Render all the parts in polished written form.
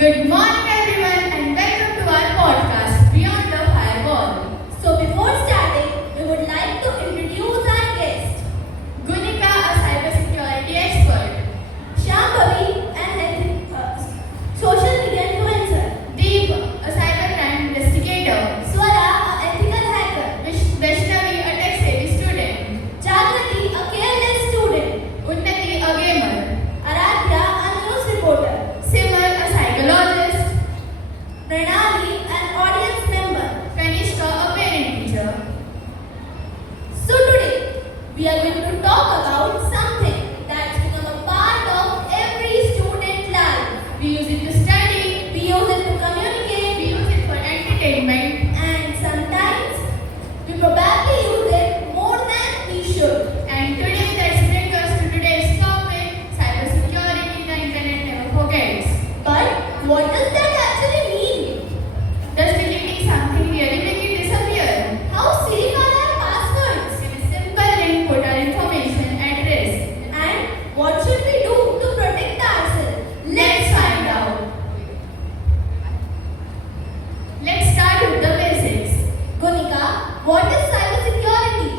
Good morning everyone and welcome to our podcast Beyond the Firewall. So before starting, we would like to introduce our guest, Gunika, a cybersecurity expert. Shambhavi, an social media influencer, Deep, a cybercrime investigator. Swara, an ethical hacker, Vaishnavi, a tech-savvy student. Jagrati, a careless student, Unnati, a gamer. Aradhya, a news reporter, Simar, a psychologist. Pranali, an audience member. Kanishka, a parent teacher. So today, we are going to talk about something that's become a part of every student life. We use it to study, We use it to communicate, we use it for entertainment, and sometimes we probably use it more than we should. and today let's bring us to today's topic, cybersecurity, the internet never forgets. But what does that actually mean? Does deleting something really make it disappear? How safe are our passwords? With a simple link, put our information at risk. And what should we do to protect ourselves? Let's find out. Let's start with the basics. Gunika, what is cybersecurity?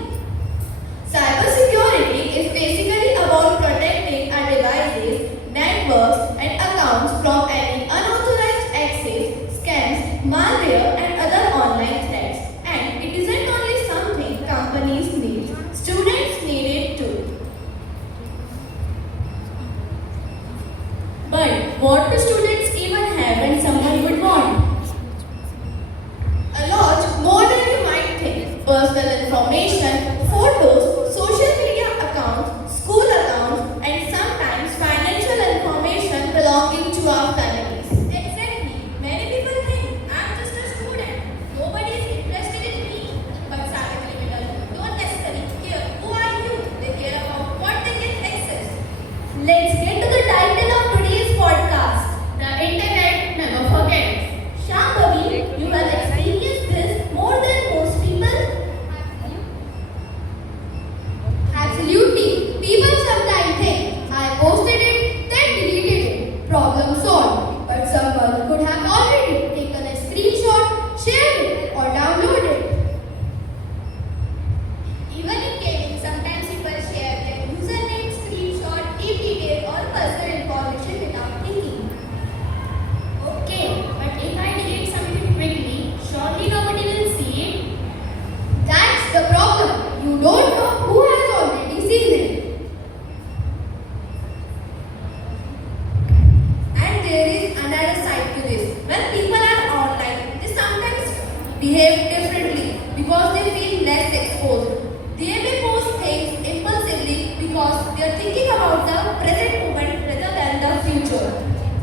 Cybersecurity is basically about protecting our devices, networks, and accounts from any unauthorized access, scams, malware, and other online threats. And it isn't only something companies need, students need it too. But what do students even have and someone would want? A lot more than you might think. Personal information, photos, social media accounts, school accounts, and sometimes financial information belonging to our families. Exactly. Many people think I'm just a student. Nobody is interested in me. But cybercriminals don't necessarily care who are you. They care about what they can access. Let's get to the title of today's podcast. The internet never forgets. Shambhavi, you have experienced this more than most people. Absolutely. People sometimes think I posted it, then deleted it. Problem solved. But someone could have already taken a screenshot, shared it, or downloaded it. Even in gaming, sometimes people share their username, screenshot, deep detail, or personal information without thinking. Okay, but if I delete something quickly, surely nobody will see it. That's the problem. You don't know who has already seen it. And there is another side to this. When people are online, they sometimes behave differently because they feel less exposed. They may post things impulsively because they are thinking about the present moment rather than the future.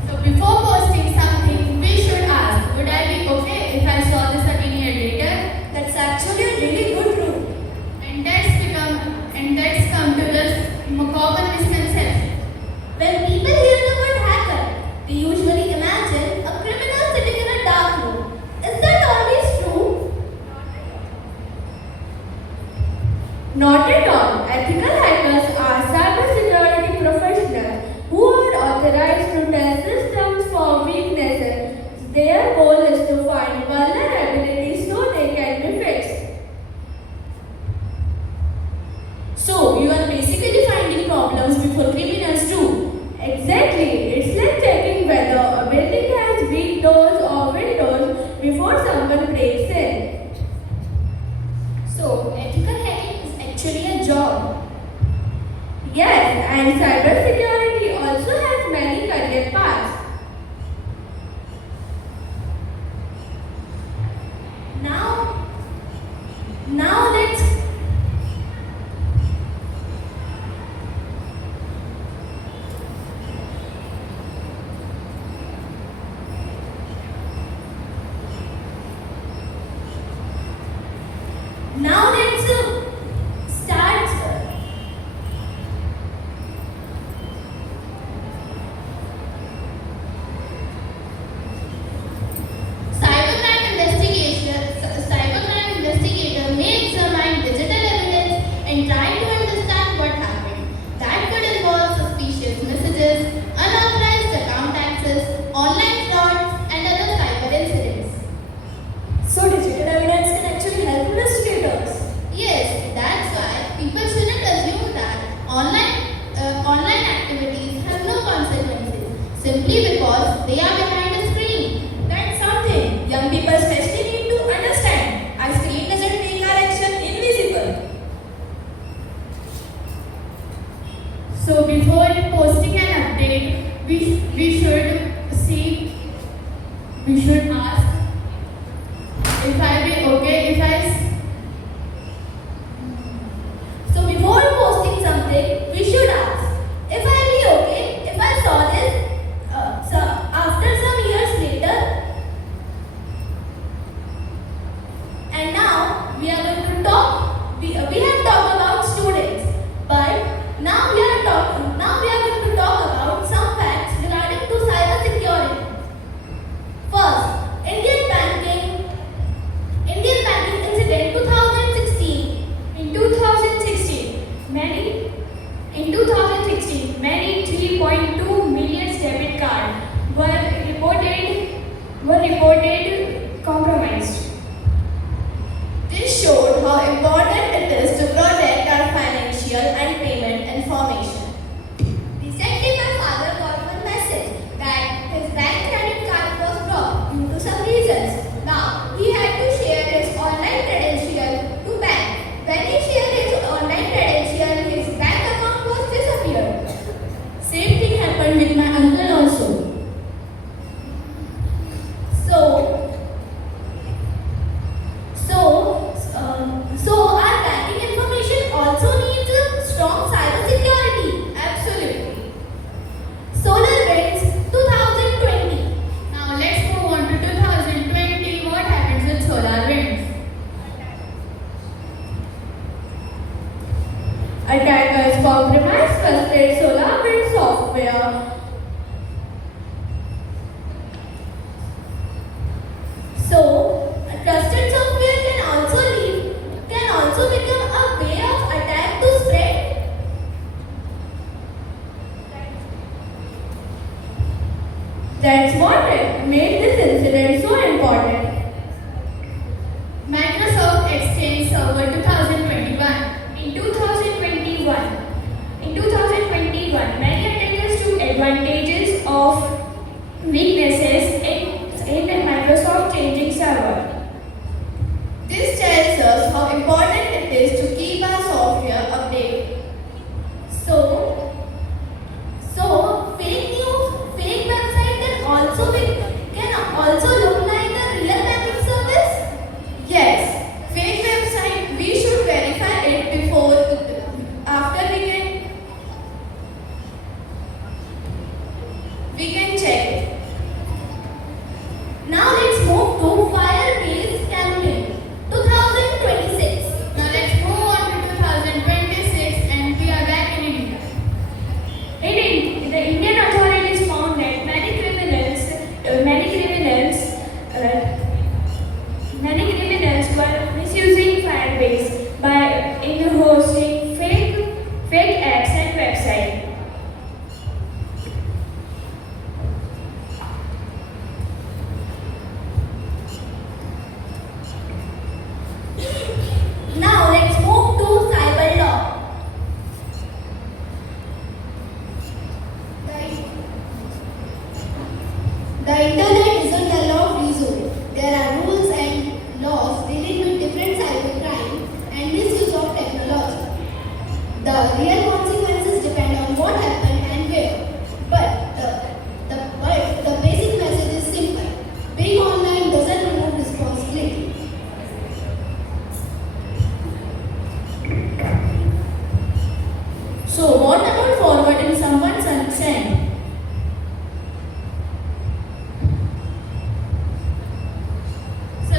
So before posting something, we should ask, would I be okay if I saw this a year later? That's actually a really good rule. And that's come to this common misconception. When people hear the word hacker, they usually imagine a criminal sitting in a dark room. Is that always true? because they are behind a screen. That's something young people especially need to understand. A screen doesn't make our action invisible. So before posting an update, we should ask if I be okay if So before posting something, we should ask if I'll be okay if I saw this after some years later. And now we are going to talk. We have talked about students, but now we are going to talk about some facts regarding to cyber security. First, Indian banking incident 2016. In 2016, many 3.2 million debit cards were reported compromised. This showed how important it is to protect our financial and payment information. Recently, my father got one message that his bank credit card was blocked due to some reasons. Now, he had to share his online credential to bank. When he shared his online credential, his bank account was disappeared. same thing happened with my uncle also. So our banking information also needs a strong cyber security. Absolutely. SolarWinds 2020. Now let's move on to 2020. What happens with SolarWinds? Attackers compromised trusted SolarWinds software. So, a trusted software can also become a way of attack to spread. That's what made this incident so important. Microsoft Exchange Server 2021. In 2021, many attackers took advantages of weaknesses in Microsoft changing server. This tells us how important it is to keep our software updated. So fake website can also look like a real banking service. Yes, fake website we should verify it after we can check it. Now let's move to Firebase campaign 2026. Now let's move on to 2026 and we are back in India. The Indian authorities found that many criminals were misusing Firebase by hosting fake apps and websites. Now let's move to cyber law. The internet isn't a law-free zone. There are rules and laws dealing with different cybercrime and misuse of technology. The real consequences depend on what happened and where. But the basic message is simple. Being online doesn't remove responsibility. So what about forwarding someone's consent? So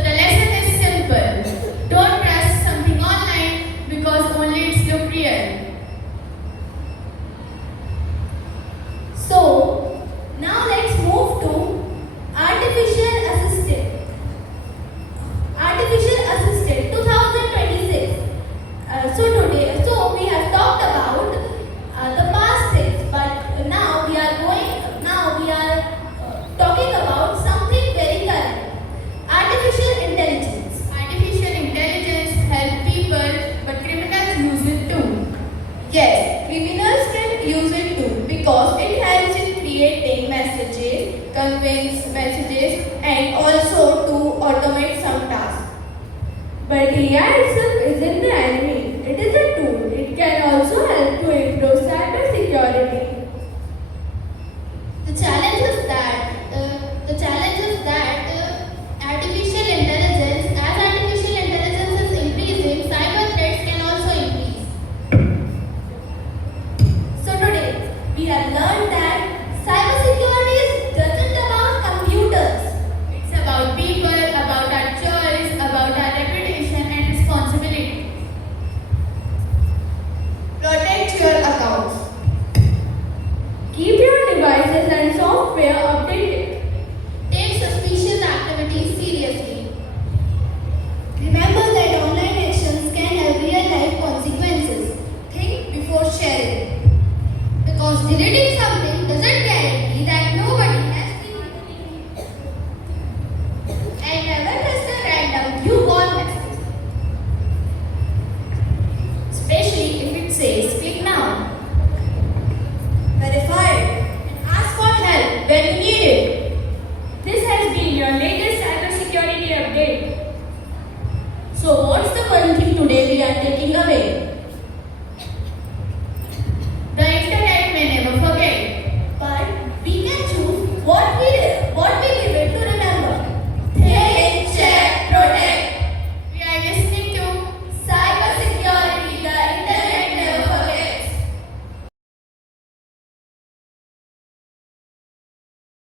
sequence messages and also to automate some tasks. But AI itself isn't the enemy. It is a tool. It can also help to